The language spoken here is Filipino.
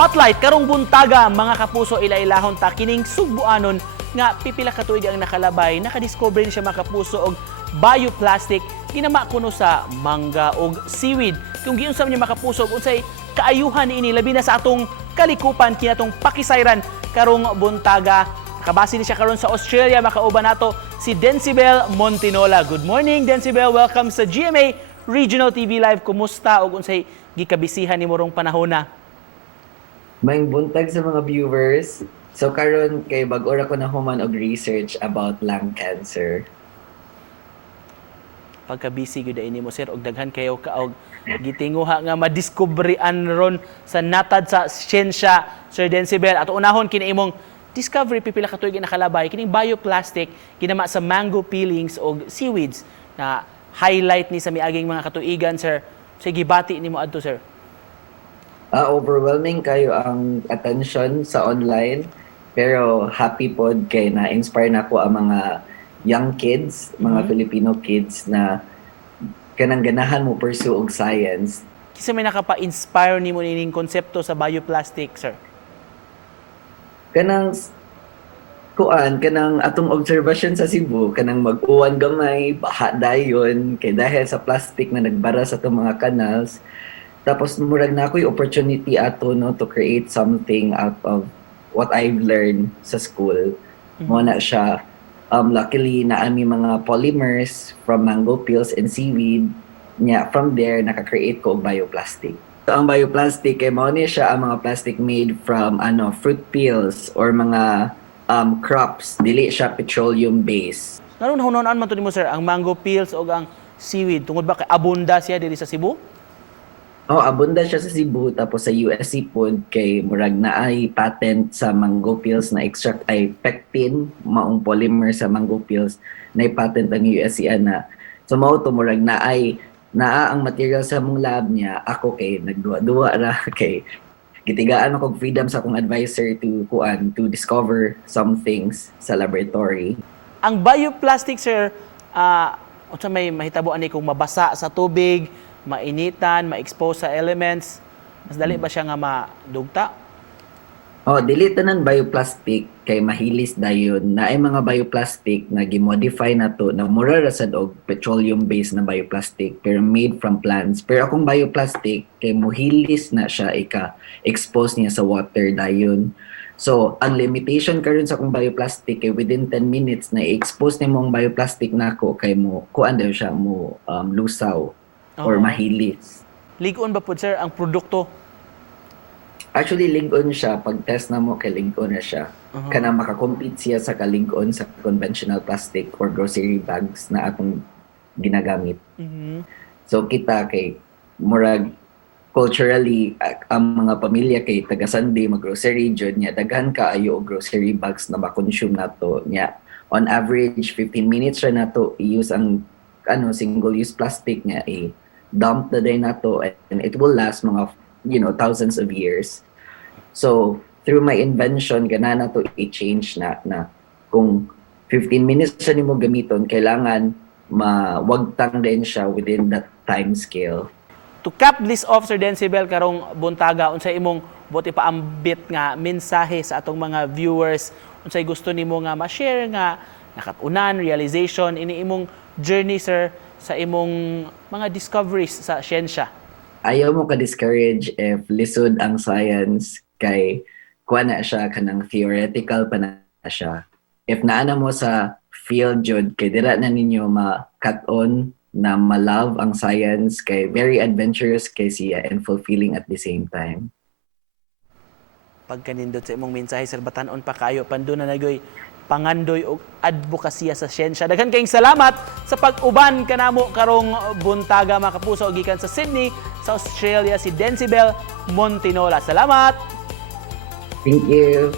Spotlight karong buntaga mga kapuso ilailahon ta kining sugbuanon nga pipila ka tuig ang nakalabay nakadiscover ni siya mga kapuso og bioplastic ginama kuno sa mangga og seaweed. Kung giunsa man niya mga kapuso unsay kaayuhan niini labi na sa atong kalikupan kinatong pakisayran karong buntaga. Nakabase ni siya karon sa Australia, makauban nato si Dencibel Montinola. Good morning Dencibel, welcome sa GMA Regional TV Live. Kumusta ug unsay gikabisihan nimo rong panahon na? Maayong buntag sa mga viewers. So karon kay bag-o ra ko na human og research about lung cancer. Pagka-busy gyud ini mo sir og daghan kayo kaog gitinguha nga madiskubrian ron sa natad sa siyensya Sir Dencibel. At unahon kini imong discovery pipila ka tuig nakalabay kining bioplastic ginama sa mango peelings og seaweeds na highlight ni sa miaging mga katuigan sir. Sige bati nimo adto sir. Overwhelming kayo ang attention sa online, pero happy pod kay na-inspire na ko ang mga young kids, mga Filipino kids na kanang ganahan mo pursue og science. Kisa may nakapa-inspire nimo nining konsepto sa bioplastic sir? Kanang atong observation sa Cebu, kanang mag-uwan gamay, baha dayon, kay dahil sa plastic na nagbara sa itong mga canals. Tapos murag na ako'y opportunity ato no to create something out of what I've learned sa school. Mo na siya. Luckily na ami mga polymers from mango peels and seaweed. From there naka-create ko og bioplastic. So, ang bioplastic kay mao ni siya ang mga plastic made from fruit peels or mga crops. Dili siya petroleum based. Naron hunon-an man to nimo sir ang mango peels o ang seaweed tungod ba kay abunda siya diri sa Cebu? Abunda siya sa Cebu tapos sa USC pod kay murag na ay patent sa mango peels na extract ay pectin, maong polymer sa mango peels na patent ang USC ana. So mao to murag na ay naa ang material sa mong lab niya. Ako kay nagduwa-duwa ra kay gitigaan ako freedom sa akong advisor to discover some things sa laboratory. Ang bioplastic sir unsa may mahitabuan ni kung mabasa sa tubig, mainitan, ma-expose sa elements, mas dali ba siya nga madugta? Dili tanan bioplastic kay mahilis dayon na ay mga bioplastic na gimodify na to na mura ra sad og petroleum based na bioplastic pero made from plants. Pero akong bioplastic kay mohilis na siya expose niya sa water dayon. So ang limitation karon sa akong bioplastic kay within 10 minutes na i-expose nimo ang bioplastic nako kay mo kuan daw siya mo lusaw or mahilis. Ligon ba po sir ang produkto? Actually, lig-on siya. Pag-test na mo, kay lig-on na siya. Kanang makakompete siya sa kalig-on sa conventional plastic or grocery bags na atong ginagamit. So kita kay murag culturally ang mga pamilya kay taga Sunday mag-grocery jud niya daghan kaayo og grocery bags na ma-consume nato niya. On average 15 minutes ra nato i-use ang single-use plastic niya dump na din nato and it will last mga thousands of years. So through my invention gana na to i-change na kung 15 minutes siya nimo gamiton kailangan mawagtang din siya within that time scale. To cap this off Sir Dencibel karong buntaga unsay imong buti paambit nga mensahe sa atong mga viewers unsay gusto nimo nga ma-share nga nakatunan realization ini imong journey sir sa imong mga discoveries sa siyensya? Ayaw mo ka-discourage if lisod ang science kay kuha na siya kanang theoretical pa na siya. If naana mo sa field jud kay dira na ninyo ma-cut-on na ma-love ang science kay very adventurous kay siya and fulfilling at the same time. Pagkanindot sa imong mensahe sir batan-on pa kayo panduna nagoy pangandoy og advokasya sa siyensya. Daghan kayong salamat sa pag-uban kanamo karong buntaga mga kapuso gikan sa Sydney sa Australia si Dencibel Montinola. Salamat. Thank you.